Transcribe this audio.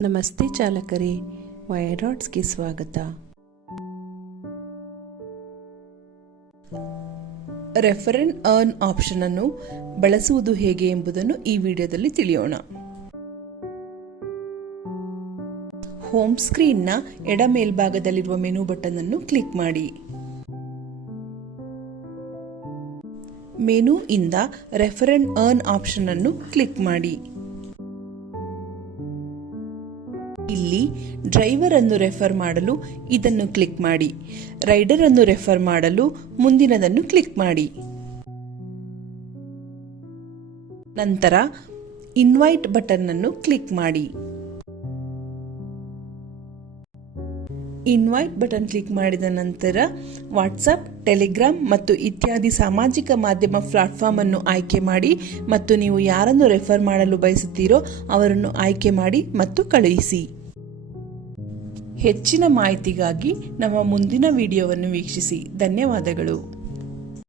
ನಮಸ್ತೆ ಚಾಲಕರೇ, ವೈರಾಟ್ಸ್ಗೆ ಸ್ವಾಗತ. Refer and earn option ಅನ್ನು ಬಳಸುವುದು ಹೇಗೆ ಎಂಬುದನ್ನು ಈ ವಿಡಿಯೋದಲ್ಲಿ ತಿಳಿಯೋಣ. ಹೋಮ್ ಸ್ಕ್ರೀನ್ನ ಎಡ ಮೇಲ್ಭಾಗದಲ್ಲಿರುವ ಮೆನು ಬಟನ್ ಅನ್ನು ಕ್ಲಿಕ್ ಮಾಡಿ. ಮೆನು ಇಂದ ರೆಫರ್ ಅಂಡ್ ಅರ್ನ್ ಆಪ್ಷನ್ ಅನ್ನು ಕ್ಲಿಕ್ ಮಾಡಿ. ಇಲ್ಲಿ ಡ್ರೈವರ್ ಅನ್ನು ರೆಫರ್ ಮಾಡಲು ಇದನ್ನು ಕ್ಲಿಕ್ ಮಾಡಿ. ರೈಡರ್ ಅನ್ನು ರೆಫರ್ ಮಾಡಲು ಮುಂದಿನದನ್ನು ಕ್ಲಿಕ್ ಮಾಡಿ. ನಂತರ ಇನ್ವೈಟ್ ಬಟನ್ ಅನ್ನು ಕ್ಲಿಕ್ ಮಾಡಿ. ಇನ್ವೈಟ್ ಬಟನ್ ಕ್ಲಿಕ್ ಮಾಡಿದ ನಂತರ ವಾಟ್ಸಪ್, ಟೆಲಿಗ್ರಾಮ್ ಮತ್ತು ಇತ್ಯಾದಿ ಸಾಮಾಜಿಕ ಮಾಧ್ಯಮ ಪ್ಲಾಟ್ಫಾರ್ಮ್ ಅನ್ನು ಆಯ್ಕೆ ಮಾಡಿ ಮತ್ತು ನೀವು ಯಾರನ್ನು ರೆಫರ್ ಮಾಡಲು ಬಯಸುತ್ತೀರೋ ಅವರನ್ನು ಆಯ್ಕೆ ಮಾಡಿ ಮತ್ತು ಕಳುಹಿಸಿ. ಹೆಚ್ಚಿನ ಮಾಹಿತಿಗಾಗಿ ನಮ್ಮ ಮುಂದಿನ ವಿಡಿಯೋವನ್ನು ವೀಕ್ಷಿಸಿ. ಧನ್ಯವಾದಗಳು.